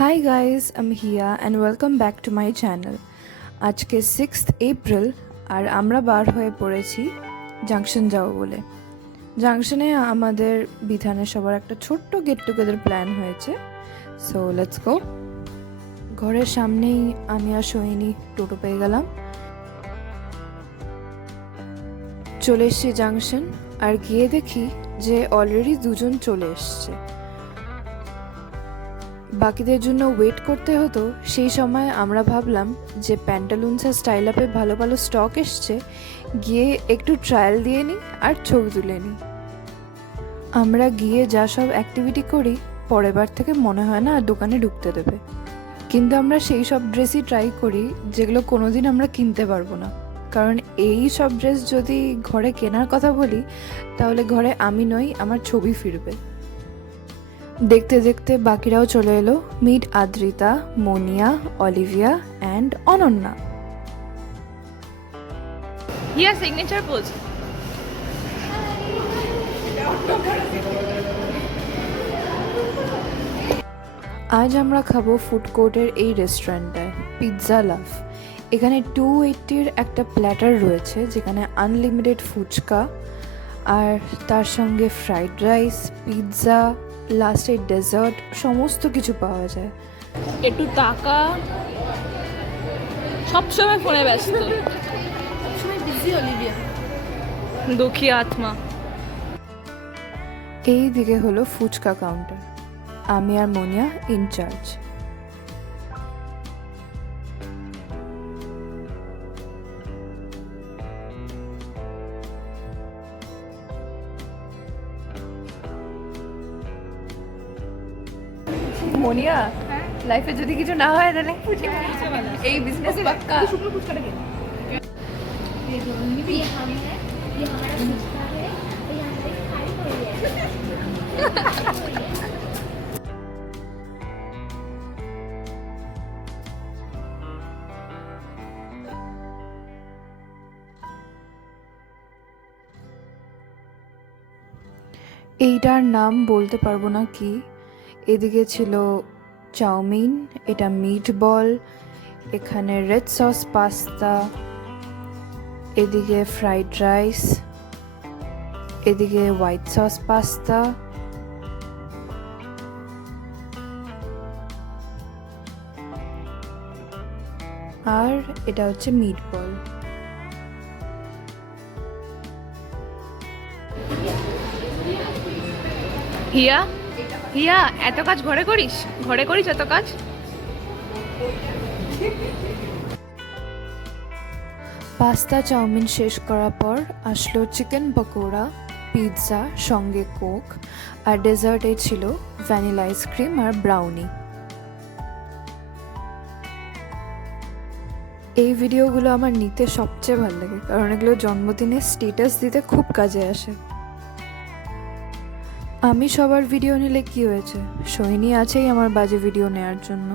Hi guys, I'm Hia and welcome back to my channel. আজকে 6th April আর আমরা বার হয়ে পড়েছি জাংশন যাব বলে। জাংশনে আমাদের বিধানের সবার একটা ছোট্ট গেট টুগেদার প্ল্যান হয়েছে। So let's go. ঘরের সামনেই আমি আর সোহিনী টোটো পেয়ে গেলাম। চলে এসছি জাংশন আর গিয়ে দেখি যে অলরেডি দুজন চলে এসছে। বাকিদের জন্য ওয়েট করতে হতো। সেই সময় আমরা ভাবলাম যে প্যান্টালুন্সের স্টাইল আপে ভালো ভালো স্টক এসছে, গিয়ে একটু ট্রায়াল দিয়ে নিই আর ছবি তুলে নিই। আমরা গিয়ে যা সব অ্যাক্টিভিটি করি পরের বার থেকে মনে হয় না আর দোকানে ঢুকতে দেবে। কিন্তু আমরা সেই সব ড্রেসই ট্রাই করি যেগুলো কোনোদিন আমরা কিনতে পারবো না, কারণ এই সব ড্রেস যদি ঘরে কেনার কথা বলি তাহলে ঘরে আমি নই, আমার ছবি ফিরবে। দেখতে দেখতে বাকিরাও চলে এলো। Meet Adrita, Monia, Olivia and Ananya. Hiya signature pose. আজ আমরা খাবো ফুড কোর্টের এই রেস্টুরেন্টটায়, পিৎজা লাভ। এখানে 280-র একটা প্ল্যাটার রয়েছে যেখানে আনলিমিটেড ফুচকা আর তার সঙ্গে ফ্রাইড রাইস, পিৎজা, লাস্টে ডেজার্ট সমস্ত কিছু পাওয়া যায়। একটু টাকা, সবসময় ফোনে ব্যস্ত, সবসময় বিজি অলিভিয়া। দুঃখী আত্মা। এই দিকে হলো ফুচকা কাউন্টার, আমি আর মোনিয়া ইনচার্জ। মোনিয়া, লাইফে যদি কিছু না হয় তাহলে এই বিজনেস পাক্কা। ये हम है, ये हमारा फुचका है, और ये हमारी खाई हुई है। এইটার নাম বলতে পারবো না কি। এদিকে ছিল চাউমিন, এটা মিট বল, এখানে রেড সস পাস্তা, এদিকে ফ্রাইড রাইস, এদিকে হোয়াইট সস পাস্তা, আর এটা হচ্ছে মিট বল। হিয়া, হিয়া এত কাজ ঘরে করিস? ঘরে করিস এত কাজ? পাস্তা চাউমিন শেষ করার পর আসলো চিকেন পকোড়া, পিৎজা সঙ্গে কোক, আর ডেজার্টে ছিল ভ্যানিলা আইসক্রিম আর ব্রাউনি। এই ভিডিওগুলো আমার নিতে সবচেয়ে ভালো লাগে, কারণ এগুলো জন্মদিনের স্ট্যাটাস দিতে খুব কাজে আসে। আমি সবার ভিডিও নিলে কি হয়েছে, সোহিনী আছেই আমার বাজে ভিডিও নেওয়ার জন্য।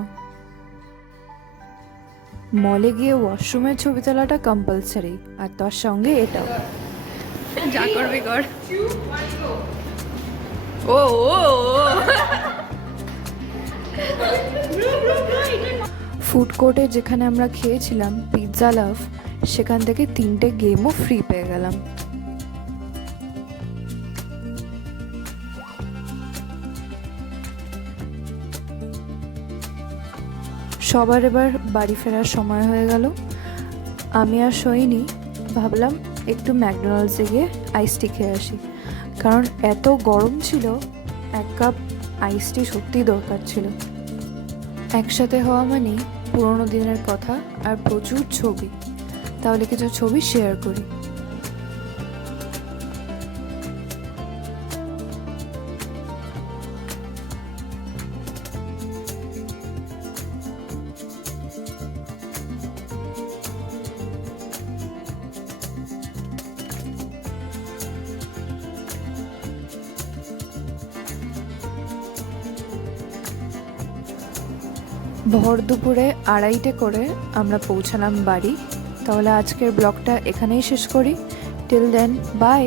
মলে গিয়ে ওয়াশরুমের ছবি তোলাটা কম্পালসারি, আর তার সঙ্গে এটাও। যা করবি কর। ও ফুড কোর্টে যেখানে আমরা খেয়েছিলাম পিৎজা লাভ, সেখান থেকে 3টে গেমও ফ্রি পেয়ে গেলাম। সবার এবার বাড়ি ফেরার সময় হয়ে গেল। আমি আর সোহিনী ভাবলাম একটু ম্যাকডোনাল্ডসে গিয়ে আইস টি খেয়ে আসি, কারণ এত গরম ছিল, 1 কাপ আইস টি সত্যিই দরকার ছিল। একসাথে হওয়া মানে পুরোনো দিনের কথা আর প্রচুর ছবি, তাহলে কিছু ছবি শেয়ার করি। ভর দুপুরে 2:30 করে আমরা পৌঁছালাম বাড়ি। তাহলে আজকের ব্লগটা এখানেই শেষ করি। Till then, by.